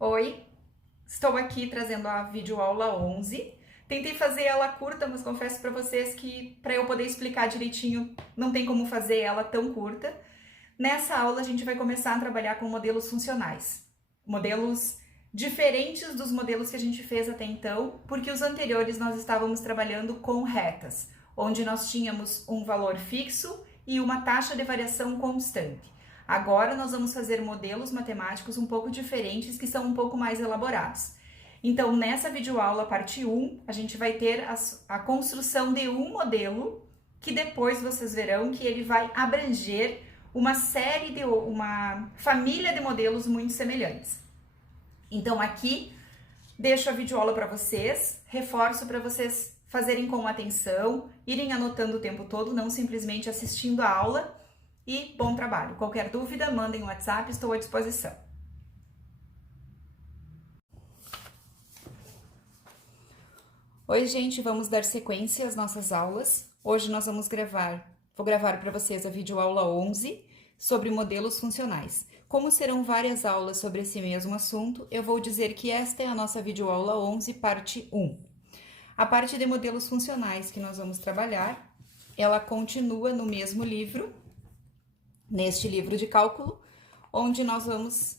Oi, estou aqui trazendo a videoaula 11. Tentei fazer ela curta, mas confesso para vocês que para eu poder explicar direitinho, não tem como fazer ela tão curta. Nessa aula a gente vai começar a trabalhar com modelos funcionais. Modelos diferentes dos modelos que a gente fez até então, porque os anteriores nós estávamos trabalhando com retas, onde nós tínhamos um valor fixo e uma taxa de variação constante. Agora nós vamos fazer modelos matemáticos um pouco diferentes, que são um pouco mais elaborados. Então, nessa videoaula, parte 1, a gente vai ter a construção de um modelo, que depois vocês verão que ele vai abranger uma família de modelos muito semelhantes. Então, aqui, deixo a videoaula para vocês, reforço para vocês fazerem com atenção, irem anotando o tempo todo, não simplesmente assistindo a aula. E bom trabalho. Qualquer dúvida, mandem um WhatsApp, estou à disposição. Oi, gente, vamos dar sequência às nossas aulas. Hoje nós vou gravar para vocês a videoaula 11 sobre modelos funcionais. Como serão várias aulas sobre esse mesmo assunto, eu vou dizer que esta é a nossa videoaula 11, parte 1. A parte de modelos funcionais que nós vamos trabalhar, ela continua no mesmo livro, neste livro de cálculo, onde nós vamos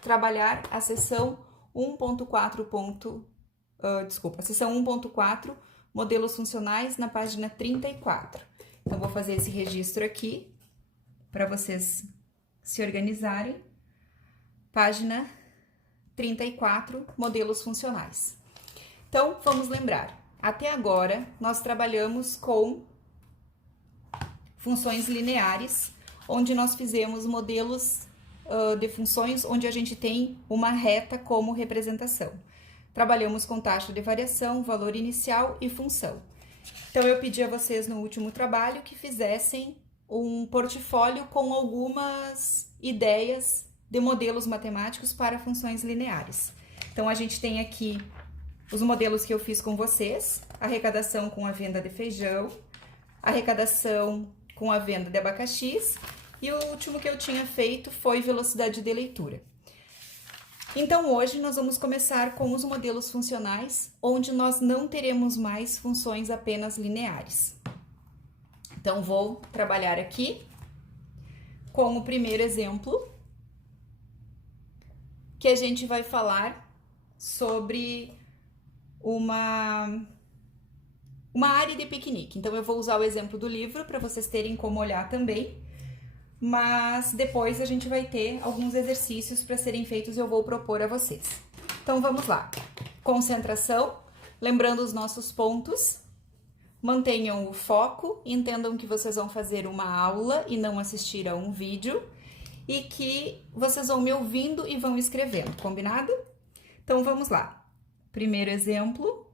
trabalhar a seção 1.4, a seção 1.4, modelos funcionais, na página 34. Então, vou fazer esse registro aqui, para vocês se organizarem. Página 34, modelos funcionais. Então, vamos lembrar, até agora, nós trabalhamos com funções lineares, onde nós fizemos modelos de funções onde a gente tem uma reta como representação. Trabalhamos com taxa de variação, valor inicial e função. Então, eu pedi a vocês no último trabalho que fizessem um portfólio com algumas ideias de modelos matemáticos para funções lineares. Então, a gente tem aqui os modelos que eu fiz com vocês: arrecadação com a venda de feijão, arrecadação com a venda de abacaxis, e o último que eu tinha feito foi velocidade de leitura. Então, hoje nós vamos começar com os modelos funcionais, onde nós não teremos mais funções apenas lineares. Então, vou trabalhar aqui com o primeiro exemplo, que a gente vai falar sobre uma área de piquenique. Então, eu vou usar o exemplo do livro para vocês terem como olhar também, mas depois a gente vai ter alguns exercícios para serem feitos e eu vou propor a vocês. Então, vamos lá. Concentração, lembrando os nossos pontos. Mantenham o foco, entendam que vocês vão fazer uma aula e não assistir a um vídeo, e que vocês vão me ouvindo e vão escrevendo, combinado? Então, vamos lá. Primeiro exemplo,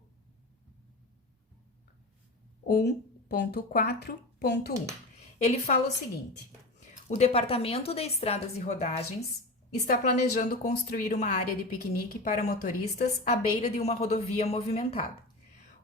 1.4.1. Ele fala o seguinte: o Departamento de Estradas e Rodagens está planejando construir uma área de piquenique para motoristas à beira de uma rodovia movimentada.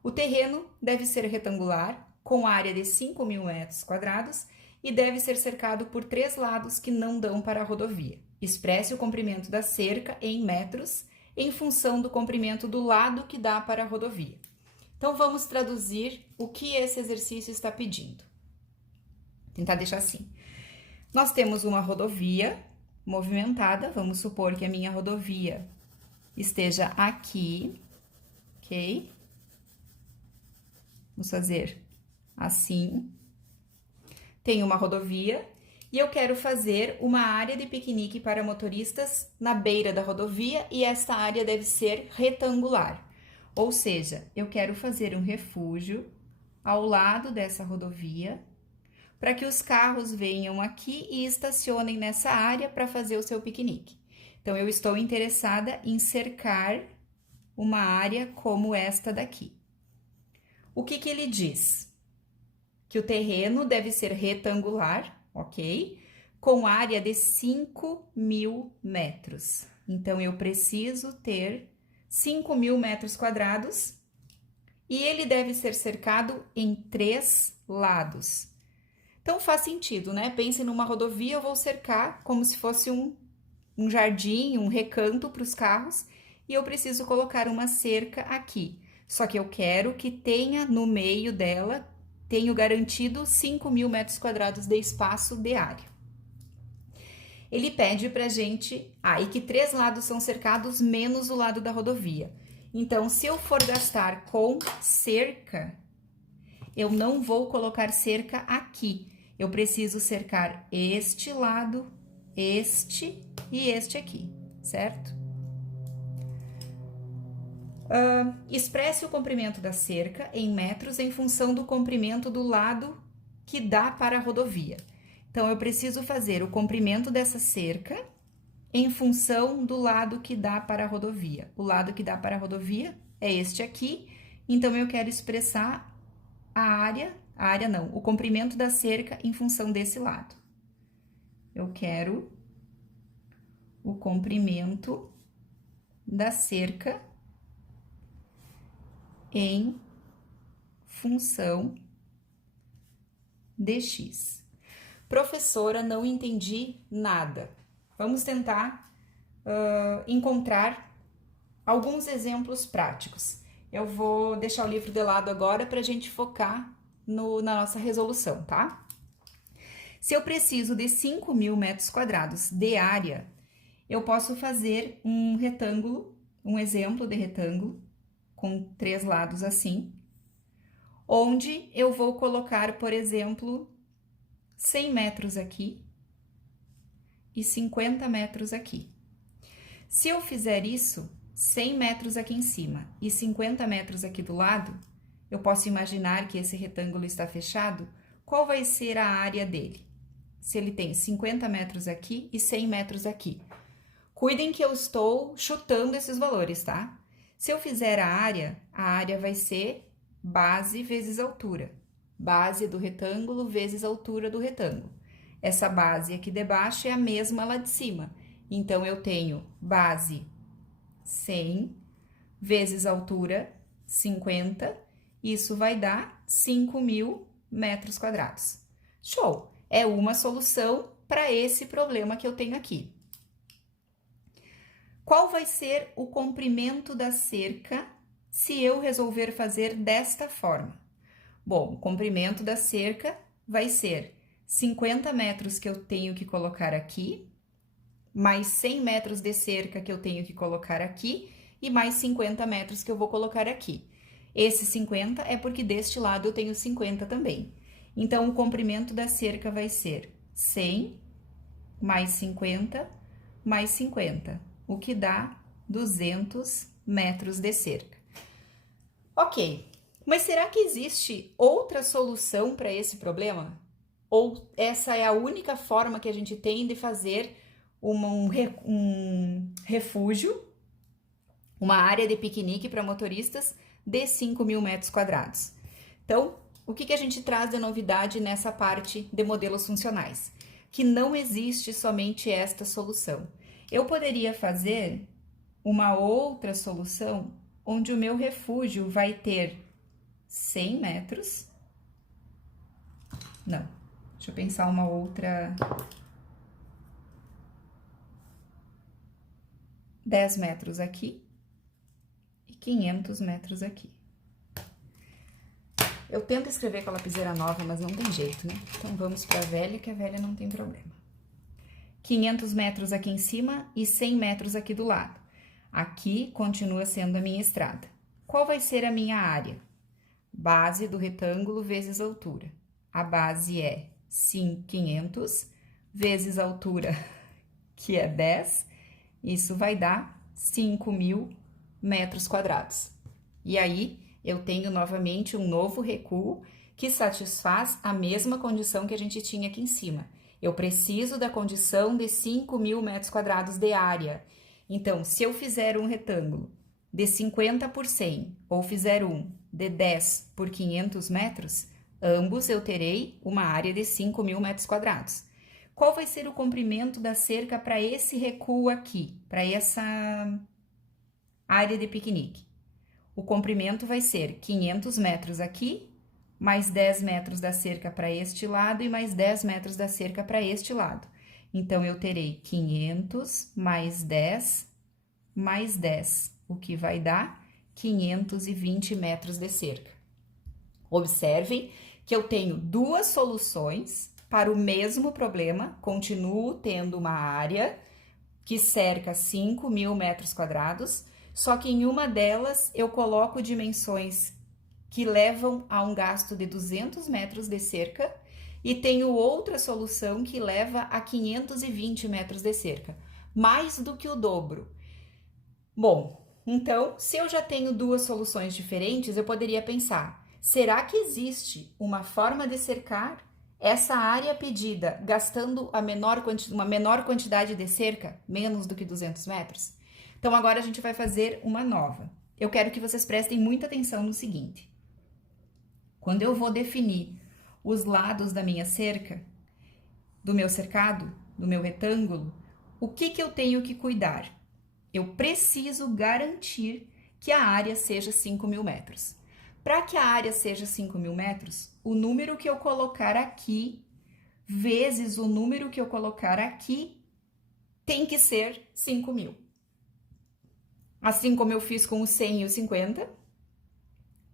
O terreno deve ser retangular, com área de 5.000 metros quadrados, e deve ser cercado por 3 lados que não dão para a rodovia. Expresse o comprimento da cerca em metros, em função do comprimento do lado que dá para a rodovia. Então, vamos traduzir o que esse exercício está pedindo. Tentar deixar assim. Nós temos uma rodovia movimentada, vamos supor que a minha rodovia esteja aqui, ok? Vamos fazer assim. Tenho uma rodovia e eu quero fazer uma área de piquenique para motoristas na beira da rodovia, e esta área deve ser retangular. Ou seja, eu quero fazer um refúgio ao lado dessa rodovia, para que os carros venham aqui e estacionem nessa área para fazer o seu piquenique. Então, eu estou interessada em cercar uma área como esta daqui. O que que ele diz? Que o terreno deve ser retangular, ok? Com área de 5.000 metros. Então, eu preciso ter 5.000 metros quadrados, e ele deve ser cercado em 3 lados. Então, faz sentido, né? Pense numa rodovia, eu vou cercar como se fosse um um jardim, um recanto para os carros, e eu preciso colocar uma cerca aqui. Só que eu quero que tenha no meio dela, tenho garantido 5.000 metros quadrados de espaço de área. Ele pede pra gente, e que 3 lados são cercados menos o lado da rodovia. Então, se eu for gastar com cerca, eu não vou colocar cerca aqui. Eu preciso cercar este lado, este e este aqui, certo? Expresse o comprimento da cerca em metros em função do comprimento do lado que dá para a rodovia. Então, eu preciso fazer o comprimento dessa cerca em função do lado que dá para a rodovia. O lado que dá para a rodovia é este aqui, então eu quero expressar o comprimento da cerca em função desse lado. Eu quero o comprimento da cerca em função de x. Professora, não entendi nada. Vamos tentar encontrar alguns exemplos práticos. Eu vou deixar o livro de lado agora para a gente focar na nossa resolução, tá? Se eu preciso de 5.000 metros quadrados de área, eu posso fazer um retângulo, um exemplo de retângulo, com 3 lados assim, onde eu vou colocar, por exemplo, 100 metros aqui e 50 metros aqui. Se eu fizer isso, 100 metros aqui em cima e 50 metros aqui do lado, eu posso imaginar que esse retângulo está fechado, qual vai ser a área dele? Se ele tem 50 metros aqui e 100 metros aqui. Cuidem que eu estou chutando esses valores, tá? Se eu fizer a área vai ser base vezes altura. Base do retângulo vezes altura do retângulo. Essa base aqui de baixo é a mesma lá de cima. Então, eu tenho base 100 vezes altura 50, isso vai dar 5.000 metros quadrados. Show! É uma solução para esse problema que eu tenho aqui. Qual vai ser o comprimento da cerca se eu resolver fazer desta forma? Bom, o comprimento da cerca vai ser 50 metros que eu tenho que colocar aqui, mais 100 metros de cerca que eu tenho que colocar aqui e mais 50 metros que eu vou colocar aqui. Esse 50 é porque deste lado eu tenho 50 também. Então, o comprimento da cerca vai ser 100 mais 50 mais 50, o que dá 200 metros de cerca. Ok, mas será que existe outra solução para esse problema? Ou essa é a única forma que a gente tem de fazer um refúgio, uma área de piquenique para motoristas de 5.000 metros quadrados? Então, o que a gente traz de novidade nessa parte de modelos funcionais? Que não existe somente esta solução. Eu poderia fazer uma outra solução onde o meu refúgio vai ter 100 metros. Não, deixa eu pensar uma outra. 10 metros aqui e 500 metros aqui. Eu tento escrever com a lapiseira nova, mas não tem jeito, né? Então, vamos para a velha, que a velha não tem problema. 500 metros aqui em cima e 100 metros aqui do lado. Aqui continua sendo a minha estrada. Qual vai ser a minha área? Base do retângulo vezes altura. A base é 500 vezes altura, que é 10. Isso vai dar 5.000 metros quadrados. E aí, eu tenho novamente um novo recuo que satisfaz a mesma condição que a gente tinha aqui em cima. Eu preciso da condição de 5.000 metros quadrados de área. Então, se eu fizer um retângulo de 50 por 100 ou fizer um de 10 por 500 metros, ambos eu terei uma área de 5.000 metros quadrados. Qual vai ser o comprimento da cerca para esse recuo aqui, para essa área de piquenique? O comprimento vai ser 500 metros aqui, mais 10 metros da cerca para este lado e mais 10 metros da cerca para este lado. Então, eu terei 500 mais 10 mais 10, o que vai dar 520 metros de cerca. Observem que eu tenho duas soluções para o mesmo problema, continuo tendo uma área que cerca 5.000 metros quadrados, só que em uma delas eu coloco dimensões que levam a um gasto de 200 metros de cerca e tenho outra solução que leva a 520 metros de cerca, mais do que o dobro. Bom, então, se eu já tenho duas soluções diferentes, eu poderia pensar, será que existe uma forma de cercar essa área pedida gastando uma menor quantidade de cerca, menos do que 200 metros? Então, agora a gente vai fazer uma nova. Eu quero que vocês prestem muita atenção no seguinte. Quando eu vou definir os lados da minha cerca, do meu cercado, do meu retângulo, o que eu tenho que cuidar? Eu preciso garantir que a área seja 5.000 metros. Para que a área seja 5.000 metros, o número que eu colocar aqui, vezes o número que eu colocar aqui, tem que ser 5.000. Assim como eu fiz com o 100 e o 50,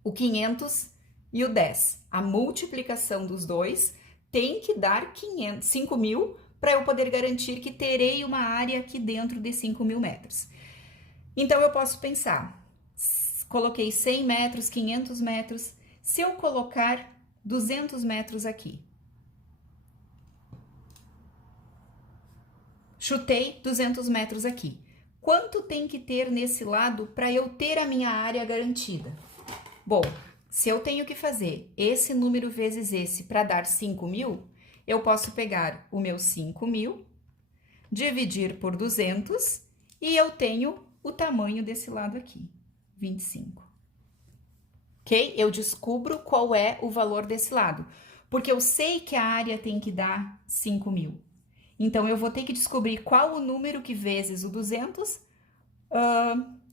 o 500 e o 10. A multiplicação dos dois tem que dar 5.000 para eu poder garantir que terei uma área aqui dentro de 5.000 metros. Então, eu posso pensar, coloquei 100 metros, 500 metros, se eu colocar 200 metros aqui. Chutei 200 metros aqui. Quanto tem que ter nesse lado para eu ter a minha área garantida? Bom, se eu tenho que fazer esse número vezes esse para dar 5.000, eu posso pegar o meu 5.000, dividir por 200 e eu tenho o tamanho desse lado aqui, 25. Ok? Eu descubro qual é o valor desse lado, porque eu sei que a área tem que dar 5.000. Então, eu vou ter que descobrir qual o número que vezes o 200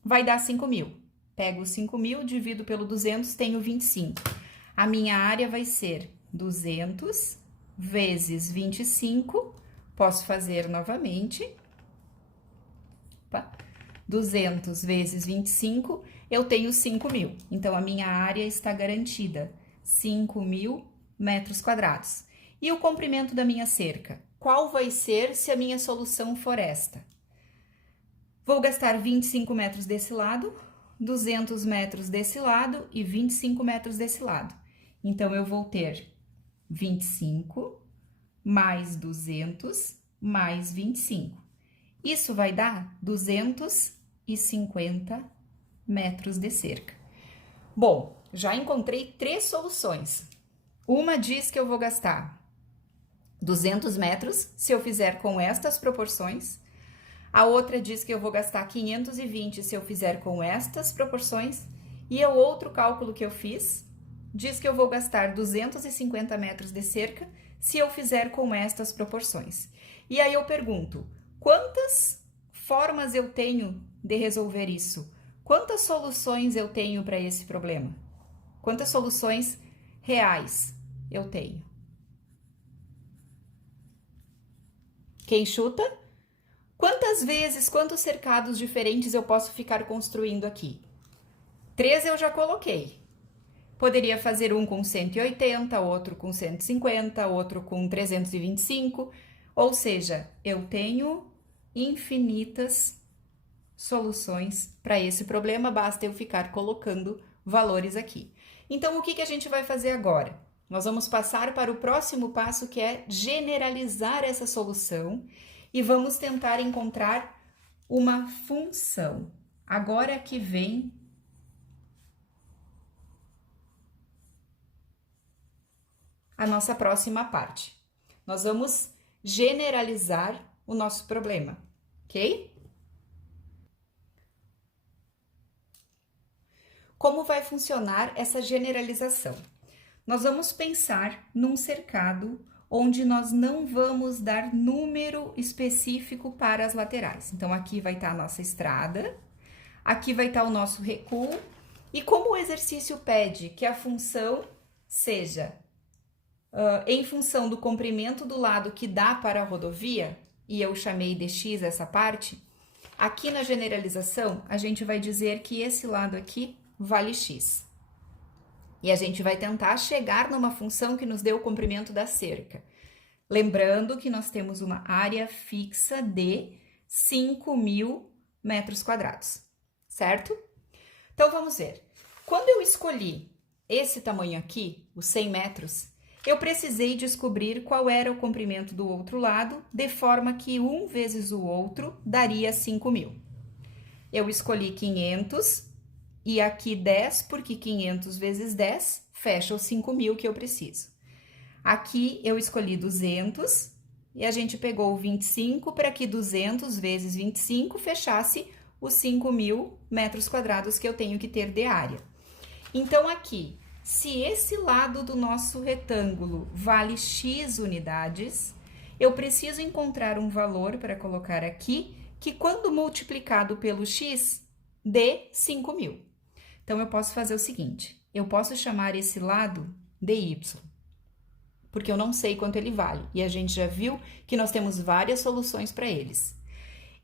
vai dar 5.000. Pego 5.000, divido pelo 200, tenho 25. A minha área vai ser 200 vezes 25, posso fazer novamente. Opa. 200 vezes 25, eu tenho 5.000. Então, a minha área está garantida, 5.000 metros quadrados. E o comprimento da minha cerca? Qual vai ser se a minha solução for esta? Vou gastar 25 metros desse lado, 200 metros desse lado e 25 metros desse lado. Então, eu vou ter 25 mais 200 mais 25. Isso vai dar 250 metros de cerca. Bom, já encontrei três soluções. Uma diz que eu vou gastar 200 metros se eu fizer com estas proporções. A outra diz que eu vou gastar 520 se eu fizer com estas proporções. E o outro cálculo que eu fiz diz que eu vou gastar 250 metros de cerca se eu fizer com estas proporções. E aí eu pergunto, quantas formas eu tenho de resolver isso? Quantas soluções eu tenho para esse problema? Quantas soluções reais eu tenho? Quem chuta? Quantos cercados diferentes eu posso ficar construindo aqui? 3 eu já coloquei. Poderia fazer um com 180, outro com 150, outro com 325. Ou seja, eu tenho infinitas soluções para esse problema, basta eu ficar colocando valores aqui. Então, o que a gente vai fazer agora? Nós vamos passar para o próximo passo, que é generalizar essa solução e vamos tentar encontrar uma função. Agora que vem a nossa próxima parte. Nós vamos generalizar o nosso problema, ok? Como vai funcionar essa generalização? Nós vamos pensar num cercado onde nós não vamos dar número específico para as laterais. Então, aqui vai estar a nossa estrada, aqui vai estar o nosso recuo, e como o exercício pede que a função seja em função do comprimento do lado que dá para a rodovia, e eu chamei de x essa parte, aqui na generalização, a gente vai dizer que esse lado aqui vale x. E a gente vai tentar chegar numa função que nos dê o comprimento da cerca. Lembrando que nós temos uma área fixa de 5.000 metros quadrados, certo? Então, vamos ver. Quando eu escolhi esse tamanho aqui, os 100 metros, eu precisei descobrir qual era o comprimento do outro lado, de forma que um vezes o outro daria 5.000. Eu escolhi 500 e aqui 10, porque 500 vezes 10 fecha os 5.000 que eu preciso. Aqui eu escolhi 200 e a gente pegou o 25 para que 200 vezes 25 fechasse os 5.000 metros quadrados que eu tenho que ter de área. Então, aqui, se esse lado do nosso retângulo vale x unidades, eu preciso encontrar um valor para colocar aqui, que quando multiplicado pelo x, dê 5.000. Então, eu posso fazer o seguinte, eu posso chamar esse lado de y, porque eu não sei quanto ele vale, e a gente já viu que nós temos várias soluções para eles.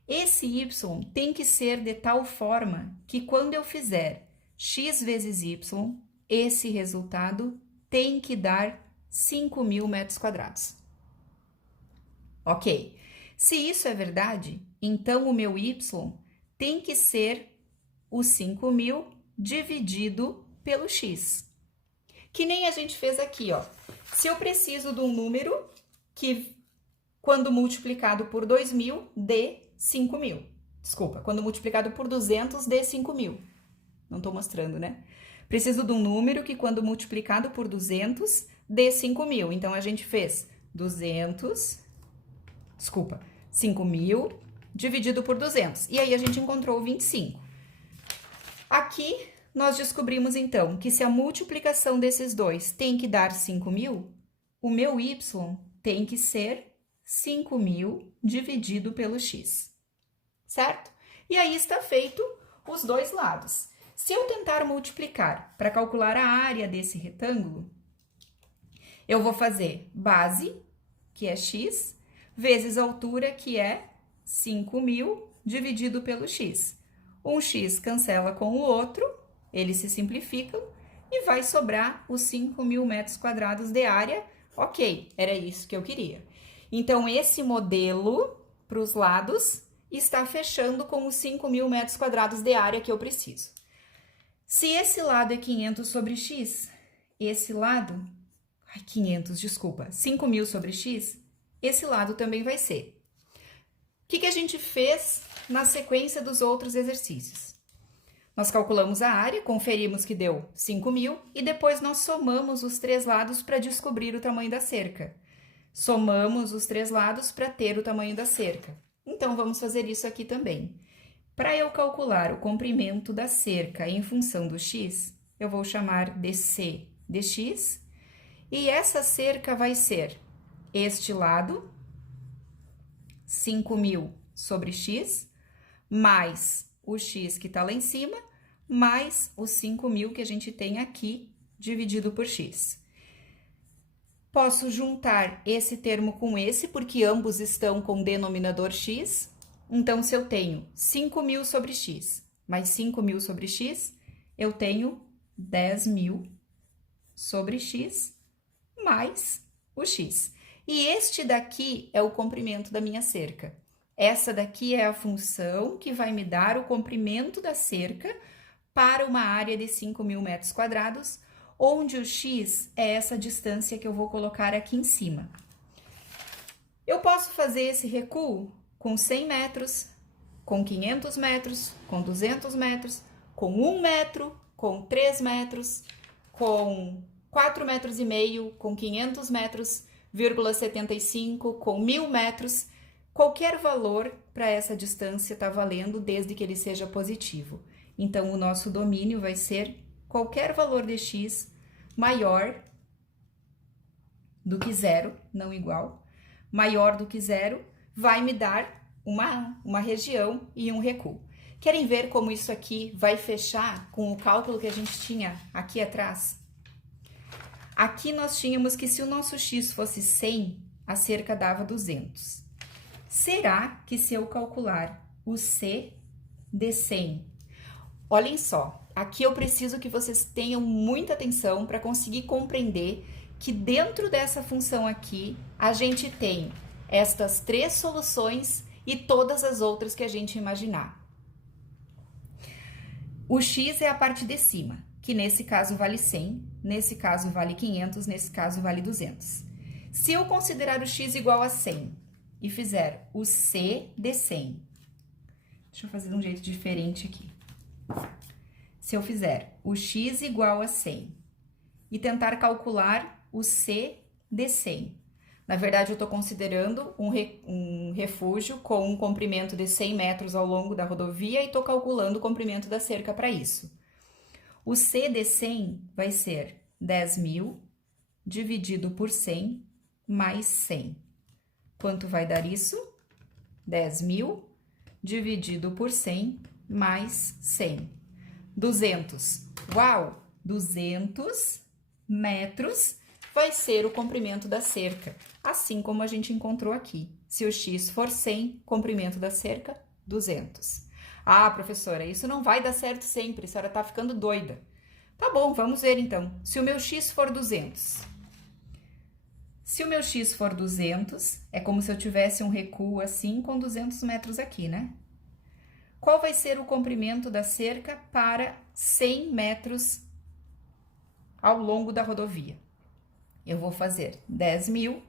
Esse y tem que ser de tal forma que quando eu fizer x vezes y, esse resultado tem que dar 5.000 metros quadrados. Ok, se isso é verdade, então o meu y tem que ser o 5.000 dividido pelo x. Que nem a gente fez aqui, ó. Se eu preciso de um número que, quando multiplicado por 2.000, dê 5.000. Desculpa, quando multiplicado por 200, dê 5.000. Não tô mostrando, né? Preciso de um número que, quando multiplicado por 200, dê 5.000. Então, a gente fez 5.000 dividido por 200. E aí, a gente encontrou o 25. Aqui, nós descobrimos, então, que se a multiplicação desses dois tem que dar 5.000, o meu y tem que ser 5.000 dividido pelo x, certo? E aí está feito os dois lados. Se eu tentar multiplicar para calcular a área desse retângulo, eu vou fazer base, que é x, vezes altura, que é 5.000 dividido pelo x. Um x cancela com o outro, eles se simplificam e vai sobrar os 5.000 metros quadrados de área. Ok, era isso que eu queria. Então, esse modelo para os lados está fechando com os 5.000 metros quadrados de área que eu preciso. Se esse lado é 500 sobre x, esse lado... 5.000 sobre x, esse lado também vai ser. O que a gente fez na sequência dos outros exercícios? Nós calculamos a área, conferimos que deu 5.000 e depois nós somamos os três lados para descobrir o tamanho da cerca. Somamos os três lados para ter o tamanho da cerca. Então, vamos fazer isso aqui também. Para eu calcular o comprimento da cerca em função do x, eu vou chamar de c de x, e essa cerca vai ser este lado, 5.000 sobre x, mais o x que está lá em cima, mais os 5.000 que a gente tem aqui, dividido por x. Posso juntar esse termo com esse, porque ambos estão com denominador x. Então, se eu tenho 5.000 sobre x, mais 5.000 sobre x, eu tenho 10.000 sobre x, mais o x. E este daqui é o comprimento da minha cerca. Essa daqui é a função que vai me dar o comprimento da cerca para uma área de 5.000 metros quadrados, onde o x é essa distância que eu vou colocar aqui em cima. Eu posso fazer esse recuo com 100 metros, com 500 metros, com 200 metros, com 1 metro, com 3 metros, com 4,5 metros, com 500 metros, 75, com 1.000 metros. Qualquer valor para essa distância está valendo, desde que ele seja positivo. Então, o nosso domínio vai ser qualquer valor de x maior do que zero, não igual, maior do que zero, vai me dar uma região e um recuo. Querem ver como isso aqui vai fechar com o cálculo que a gente tinha aqui atrás? Aqui nós tínhamos que se o nosso x fosse 100, a cerca dava 200. Será que se eu calcular o C de 100, olhem só, aqui eu preciso que vocês tenham muita atenção para conseguir compreender que dentro dessa função aqui, a gente tem estas 3 soluções e todas as outras que a gente imaginar. O x é a parte de cima, que nesse caso vale 100, nesse caso vale 500, nesse caso vale 200. Se eu considerar o x igual a 100 e fizer o c de 100, deixa eu fazer de um jeito diferente aqui. Se eu fizer o x igual a 100 e tentar calcular o c de 100, na verdade, eu estou considerando um refúgio com um comprimento de 100 metros ao longo da rodovia e estou calculando o comprimento da cerca para isso. O C de 100 vai ser 10.000 dividido por 100 mais 100. Quanto vai dar isso? 10.000 dividido por 100 mais 100. 200. Uau! 200 metros vai ser o comprimento da cerca, assim como a gente encontrou aqui. Se o x for 100, comprimento da cerca, 200. Ah, professora, isso não vai dar certo sempre, a senhora tá ficando doida. Tá bom, vamos ver então. Se o meu x for 200. Se o meu x for 200, é como se eu tivesse um recuo assim com 200 metros aqui, né? Qual vai ser o comprimento da cerca para 100 metros ao longo da rodovia? Eu vou fazer 10.000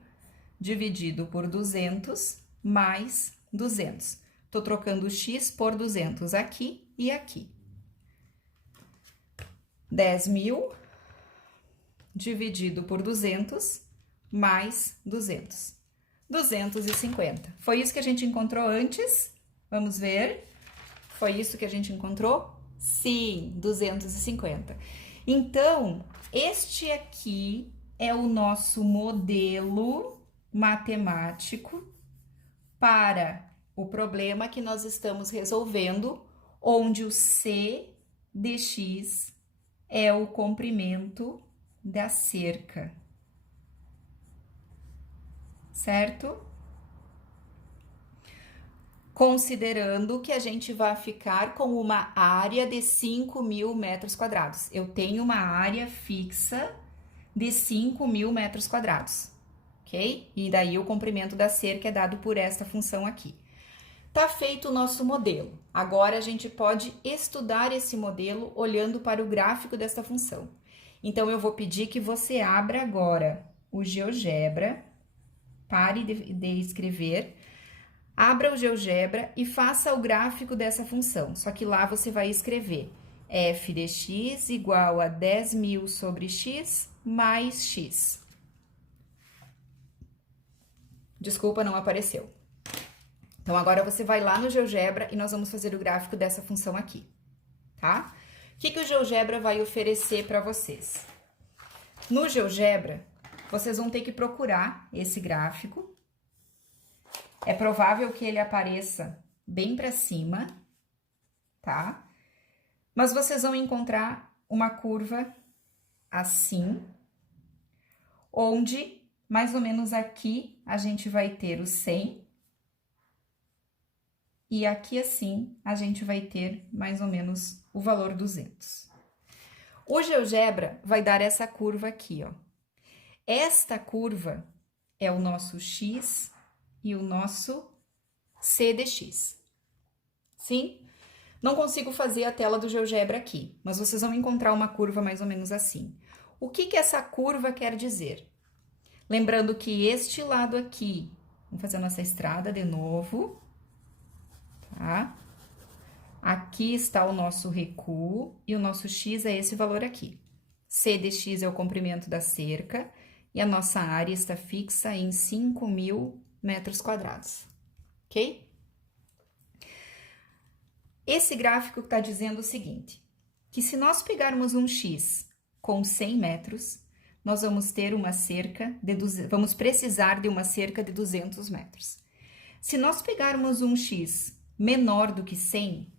dividido por 200 mais 200. Tô trocando o x por 200 aqui e aqui. 10.000 dividido por 200 mais 200. 250. Foi isso que a gente encontrou antes? Vamos ver. Foi isso que a gente encontrou? Sim, 250. Então, este aqui é o nosso modelo matemático para o problema que nós estamos resolvendo, onde o C de x é o comprimento da cerca, certo? Considerando que a gente vai ficar com uma área de 5.000 metros quadrados. Eu tenho uma área fixa de 5.000 metros quadrados, ok? E daí o comprimento da cerca é dado por esta função aqui. Tá feito o nosso modelo. Agora a gente pode estudar esse modelo olhando para o gráfico desta função. Então, eu vou pedir que você abra agora o GeoGebra, pare de escrever, abra o GeoGebra e faça o gráfico dessa função. Só que lá você vai escrever f de x igual a 10.000 sobre x mais x. Desculpa, não apareceu. Então, agora você vai lá no GeoGebra e nós vamos fazer o gráfico dessa função aqui, tá? O que o GeoGebra vai oferecer para vocês? No GeoGebra, vocês vão ter que procurar esse gráfico. É provável que ele apareça bem para cima, tá? Mas vocês vão encontrar uma curva assim, onde mais ou menos aqui a gente vai ter o 100 e aqui assim a gente vai ter mais ou menos o valor 200. O GeoGebra vai dar essa curva aqui, ó. Esta curva é o nosso x e o nosso c de x. Sim? Não consigo fazer a tela do GeoGebra aqui, mas vocês vão encontrar uma curva mais ou menos assim. O que essa curva quer dizer? Lembrando que este lado aqui, vamos fazer a nossa estrada de novo, tá? Aqui está o nosso recuo e o nosso x é esse valor aqui. C de x é o comprimento da cerca e a nossa área está fixa em 5.000 metros quadrados, ok? Esse gráfico está dizendo o seguinte, que se nós pegarmos um x com 100 metros, nós vamos ter uma cerca de vamos precisar de uma cerca de 200 metros. Se nós pegarmos um x menor do que 100,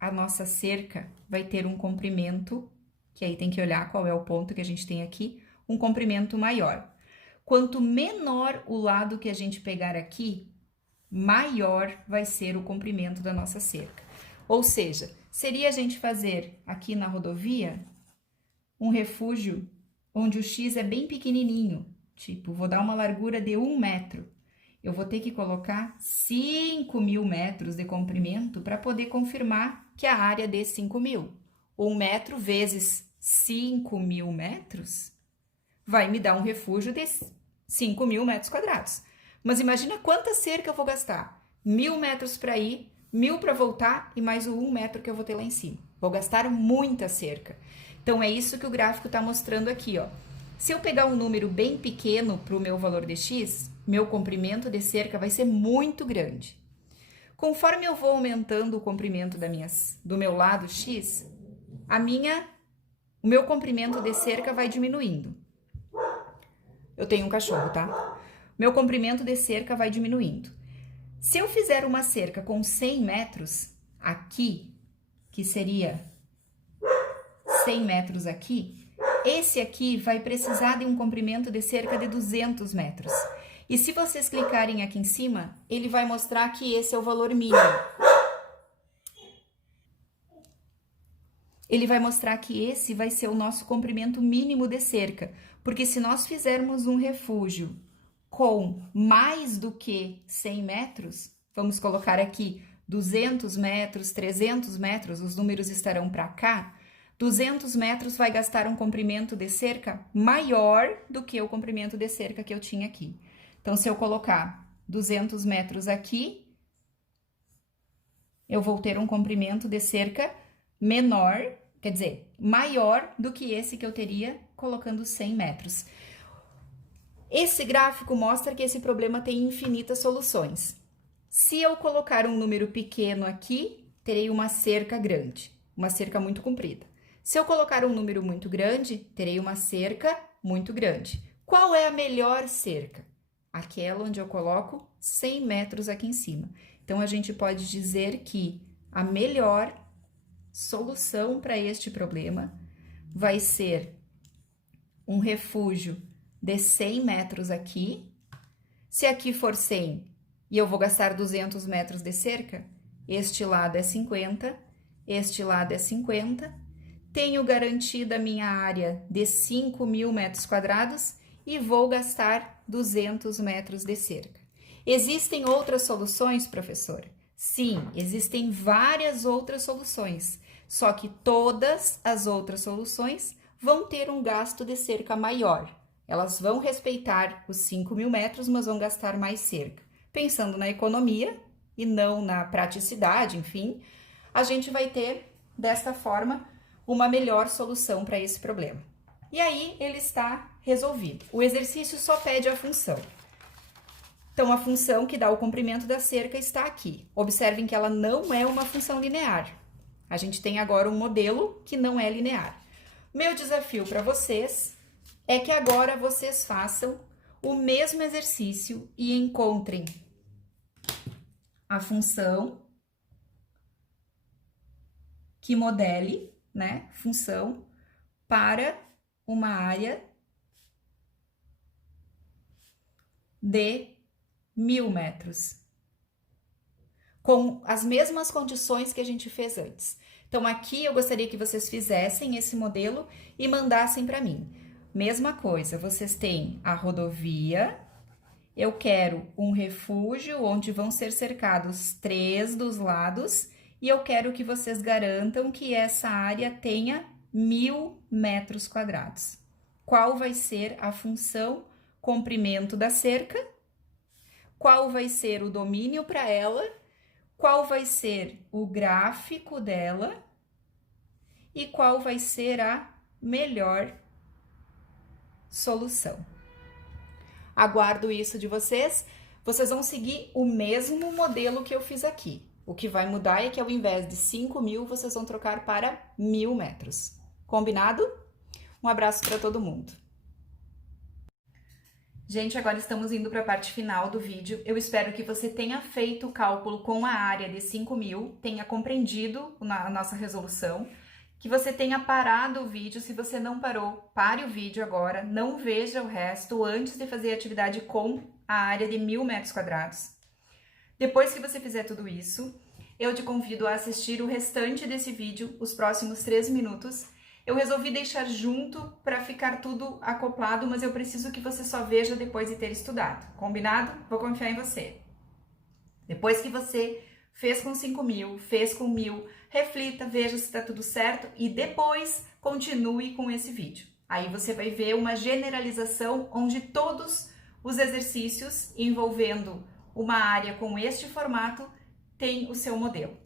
a nossa cerca vai ter um comprimento, que aí tem que olhar qual é o ponto que a gente tem aqui, um comprimento maior. Quanto menor o lado que a gente pegar aqui, maior vai ser o comprimento da nossa cerca. Ou seja, seria a gente fazer aqui na rodovia um refúgio onde o X é bem pequenininho, tipo, vou dar uma largura de 1 metro. Eu vou ter que colocar 5.000 metros de comprimento para poder confirmar que a área dê 5.000. 1 metro vezes 5.000 metros vai me dar um refúgio de 5.000 metros quadrados. Mas imagina quanta cerca eu vou gastar. 1.000 metros para ir, 1.000 para voltar e mais o 1 metro que eu vou ter lá em cima. Vou gastar muita cerca. Então, é isso que o gráfico está mostrando aqui, ó. Se eu pegar um número bem pequeno para o meu valor de X, meu comprimento de cerca vai ser muito grande. Conforme eu vou aumentando o comprimento do meu lado X, o meu comprimento de cerca vai diminuindo. Eu tenho um cachorro, tá? Meu comprimento de cerca vai diminuindo. Se eu fizer uma cerca com 100 metros aqui, que seria 100 metros aqui, esse aqui vai precisar de um comprimento de cerca de 200 metros. E se vocês clicarem aqui em cima, ele vai mostrar que esse é o valor mínimo. Ele vai mostrar que esse vai ser o nosso comprimento mínimo de cerca, porque se nós fizermos um refúgio com mais do que 100 metros, vamos colocar aqui 200 metros, 300 metros, os números estarão para cá, 200 metros vai gastar um comprimento de cerca maior do que o comprimento de cerca que eu tinha aqui. Então, se eu colocar 200 metros aqui, eu vou ter um comprimento de cerca menor, quer dizer, maior do que esse que eu teria colocando 100 metros. Esse gráfico mostra que esse problema tem infinitas soluções. Se eu colocar um número pequeno aqui, terei uma cerca grande, uma cerca muito comprida. Se eu colocar um número muito grande, terei uma cerca muito grande. Qual é a melhor cerca? Aquela onde eu coloco 100 metros aqui em cima. Então, a gente pode dizer que a melhor solução para este problema vai ser um refúgio de 100 metros aqui. Se aqui for 100 e eu vou gastar 200 metros de cerca, este lado é 50, este lado é 50. Tenho garantida a minha área de 5.000 metros quadrados e vou gastar 200 metros de cerca. Existem outras soluções, professora? Sim, existem várias outras soluções, só que todas as outras soluções vão ter um gasto de cerca maior. Elas vão respeitar os 5.000 metros, mas vão gastar mais cerca. Pensando na economia e não na praticidade, enfim, a gente vai ter, desta forma, uma melhor solução para esse problema. E aí, ele está resolvido. O exercício só pede a função. Então, a função que dá o comprimento da cerca está aqui. Observem que ela não é uma função linear. A gente tem agora um modelo que não é linear. Meu desafio para vocês é que agora vocês façam o mesmo exercício e encontrem a função que modele, né, função para uma área de 1.000 metros, com as mesmas condições que a gente fez antes. Então, aqui eu gostaria que vocês fizessem esse modelo e mandassem para mim. Mesma coisa, vocês têm a rodovia, eu quero um refúgio onde vão ser cercados 3 dos lados e eu quero que vocês garantam que essa área tenha 1.000 metros quadrados. Qual vai ser a função comprimento da cerca? Qual vai ser o domínio para ela? Qual vai ser o gráfico dela? E qual vai ser a melhor solução? Aguardo isso de vocês. Vocês vão seguir o mesmo modelo que eu fiz aqui. O que vai mudar é que ao invés de 5.000, vocês vão trocar para 1.000 metros. Combinado? Um abraço para todo mundo. Gente, agora estamos indo para a parte final do vídeo. Eu espero que você tenha feito o cálculo com a área de 5.000, tenha compreendido a nossa resolução, que você tenha parado o vídeo. Se você não parou, pare o vídeo agora, não veja o resto antes de fazer a atividade com a área de 1.000 metros quadrados. Depois que você fizer tudo isso, eu te convido a assistir o restante desse vídeo, os próximos 3 minutos. Eu resolvi deixar junto para ficar tudo acoplado, mas eu preciso que você só veja depois de ter estudado. Combinado? Vou confiar em você. Depois que você fez com 5.000, fez com 1.000, reflita, veja se está tudo certo e depois continue com esse vídeo. Aí você vai ver uma generalização onde todos os exercícios envolvendo uma área com este formato tem o seu modelo.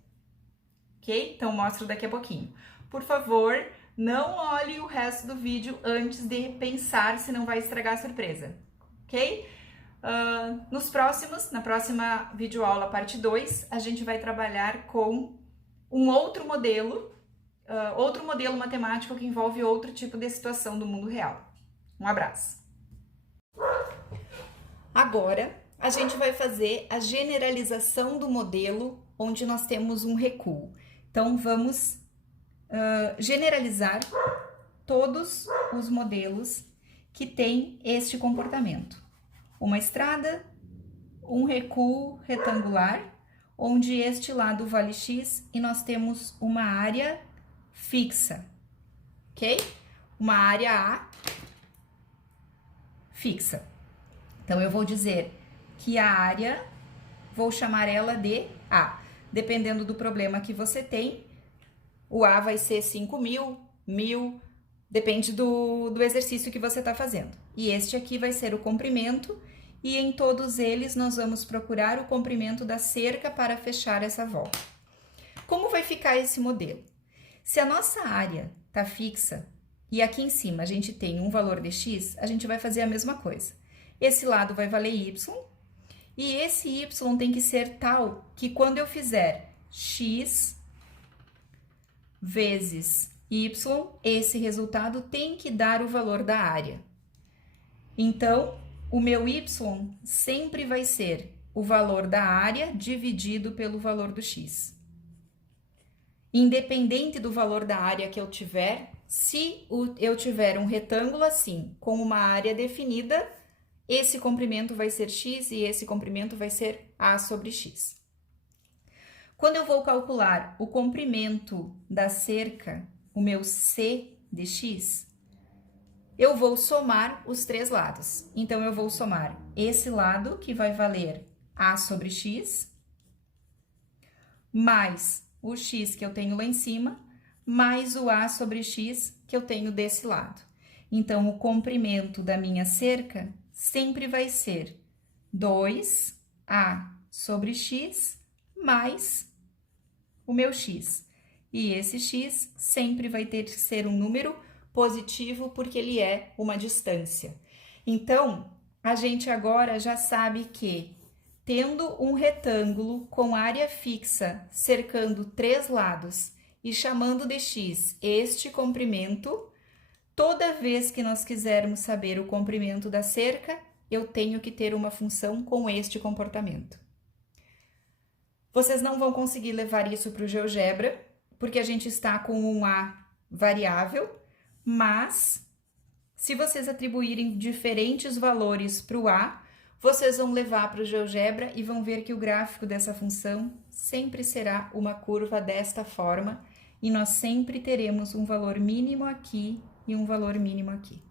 Ok? Então mostro daqui a pouquinho. Por favor, não olhe o resto do vídeo antes de pensar, senão vai estragar a surpresa. Ok? Na próxima videoaula, parte 2, a gente vai trabalhar com um outro modelo matemático que envolve outro tipo de situação do mundo real. Um abraço! Agora, a gente vai fazer a generalização do modelo onde nós temos um recuo. Então, vamos generalizar todos os modelos que têm este comportamento. Uma estrada, um recuo retangular, onde este lado vale x e nós temos uma área fixa, ok? Uma área A fixa. Então, eu vou dizer que a área, vou chamar ela de A. Dependendo do problema que você tem, o A vai ser 5.000, 1.000, depende do exercício que você está fazendo. E este aqui vai ser o comprimento, e em todos eles nós vamos procurar o comprimento da cerca para fechar essa volta. Como vai ficar esse modelo? Se a nossa área está fixa e aqui em cima a gente tem um valor de x, a gente vai fazer a mesma coisa. Esse lado vai valer y, e esse y tem que ser tal que quando eu fizer x vezes y, esse resultado tem que dar o valor da área. Então, o meu y sempre vai ser o valor da área dividido pelo valor do x. Independente do valor da área que eu tiver, se eu tiver um retângulo assim, com uma área definida, esse comprimento vai ser x e esse comprimento vai ser a sobre x. Quando eu vou calcular o comprimento da cerca, o meu c de x, eu vou somar os 3 lados. Então, eu vou somar esse lado, que vai valer a sobre x, mais o x que eu tenho lá em cima, mais o a sobre x que eu tenho desse lado. Então, o comprimento da minha cerca sempre vai ser 2a sobre x mais o meu x. E esse x sempre vai ter que ser um número positivo, porque ele é uma distância. Então, a gente agora já sabe que, tendo um retângulo com área fixa cercando 3 lados e chamando de x este comprimento, toda vez que nós quisermos saber o comprimento da cerca, eu tenho que ter uma função com este comportamento. Vocês não vão conseguir levar isso para o GeoGebra, porque a gente está com um a variável, mas se vocês atribuírem diferentes valores para o a, vocês vão levar para o GeoGebra e vão ver que o gráfico dessa função sempre será uma curva desta forma, e nós sempre teremos um valor mínimo aqui e um valor mínimo aqui.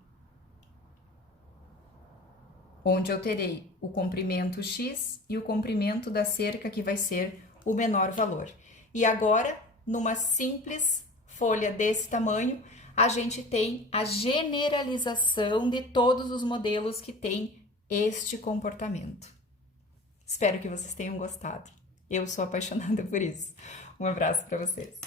Onde eu terei o comprimento x e o comprimento da cerca, que vai ser o menor valor. E agora, numa simples folha desse tamanho, a gente tem a generalização de todos os modelos que têm este comportamento. Espero que vocês tenham gostado. Eu sou apaixonada por isso. Um abraço para vocês.